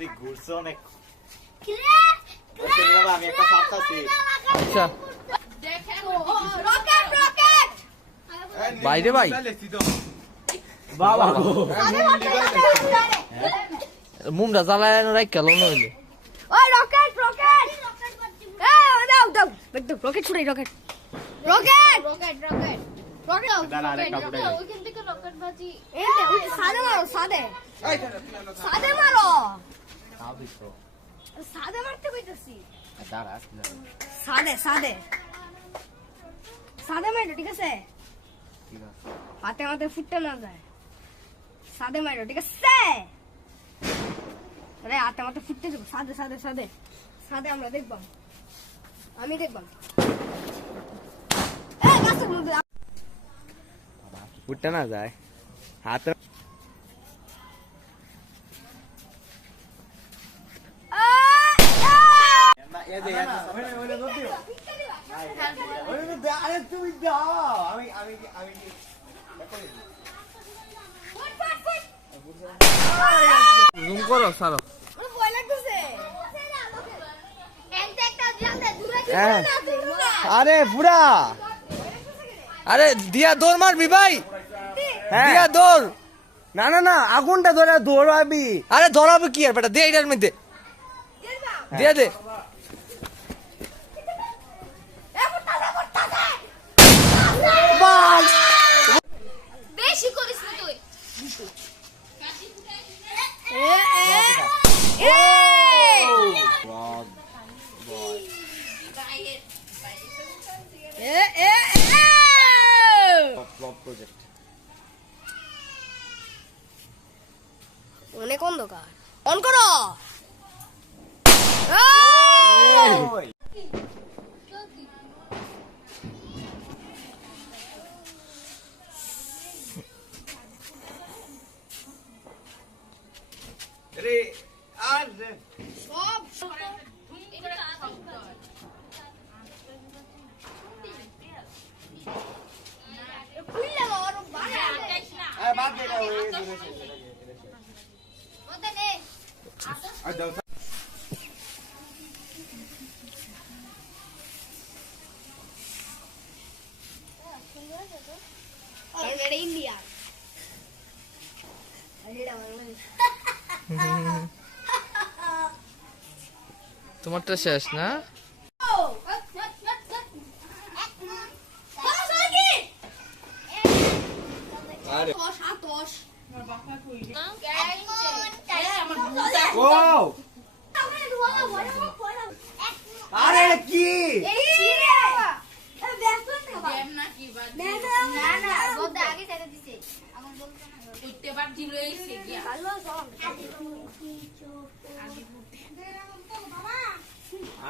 এদিক ঘুরছে অনেক। আমি একটা সাপটাছি। আচ্ছা বাইরে ভাই বাবা মুমরা জ্বালায় রাখ কেন নইলে ওই রকেট রকেট এই দাও দাও একদম রকেট ছুড়ে rocket rocket rocket rocket rocket দাঁড়া আরেকটা ফুটাই দে। ওইখান থেকে রকেট বাজি এই দে ওই সাদে মারো সাদে সাদে মারো তাও দিছো। সাদে মারতে কইতাছি দাঁড়া সাদে সাদে সাদে মারো ঠিক আছে ঠিক আছে। হাতে হাতে ফুটতে না যায় সাদে মারো ঠিক আছে আরে হাতে হাতে ফুটতে যাবো সাদে সাদে সাদে সাদে আমরা দেখবাম আমি দেখবাম এই গাছের মধ্যে উঠতে না যায় হাত না এ দে ওরে দিও। ওরে দে আরে তুমি দাও আমি আমি আমি জুম করো সারো ওরে ভয় লাগতেছে এনতে একটা জানতে দূরে হ্যাঁ। আরে বুড়া আরে দিয়া দৌড় মারবি ভাই দিয়া দৌড় না না না আগুনটা ধরে দৌড়াবি। আরে ধরাবে কি আর বেটা দে এটার মধ্যে দিয়ে দে বেশি করিস না তুই অনেক অন্ধকার অন করো রে আর রে সব আরে বাদ দে ওই দূরে আর দাও ইন্ডিয়া তোমারটা শেষ না আরে ও ও আরে কি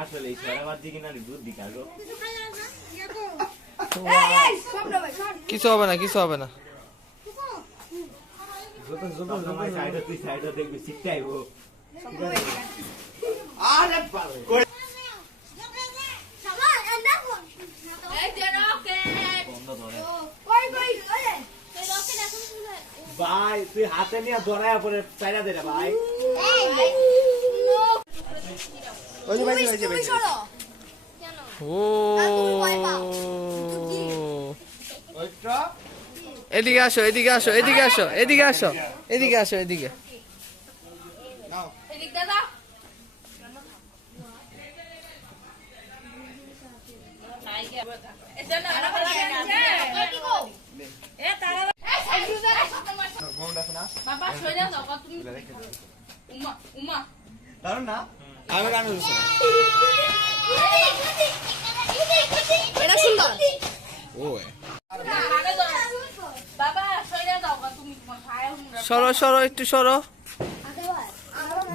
আসলে এই সারাবার দিকে না দুধ দিকা গো কিছু হবে না কিছু হবে না তোমার সাইডে তুই সাইডে দেখবি শিখতে আইবো আরে বাবা ভাই তুই হাতে নিয়ে দড়ায়া পরে চাইরা দে রে ভাই ওই যে ভাই ওই যে ভাই ও ওইটা এদিকে আসো এদিকে আসো এদিকে আসো এদিকে আসো এদিকে আসো এদিকে নাও বাবা সরে যাও তুমি উমা উমা দারুন না আমি গান বলছি এটা সুন্দর ওই বাবা সরে যাও তুমি খায় হুমরা সরো সরো একটু সরো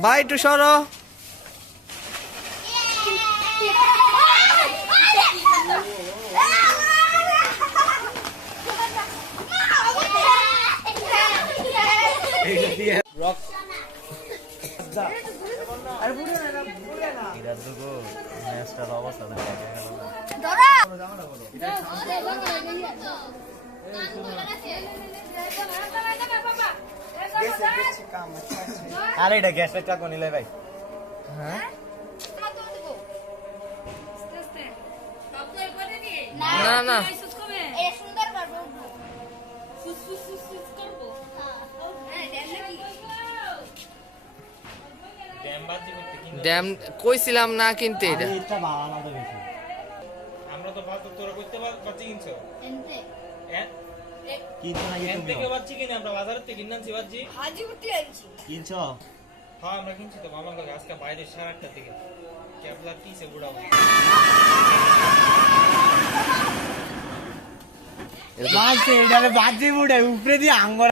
ভাই একটু সরো রক আরে বুড়ে না এটার দুগো ম্যাচটার অবস্থা দেখা গেল ধরা গেছে কাম আছে আরে এটা গ্যাসের চাকু নিলে ভাই হ্যাঁ না না এ সুন্দর পারবো ড্যাম কইছিলাম না কিনতে এটা এটা ভালো না তো বেশি আমরা তো ভাত তোরা করতে পারছি কিনছো এনতে হ্যাঁ কিনছো নাকি এখান তুমি থেকে পাচ্ছি কিনে আমরা বাজার থেকে কিনছি পাচ্ছি হাজিপুতি আনছি কিনছো হ্যাঁ আমরা কিনছি তো মামার কাছে আজকে বাইরে 8:30 থেকে ক্যাবলা কিসে বুড়াবো মাছ এটারে বাজে বুড়ে উপরে দিয়ে আঙ্গুর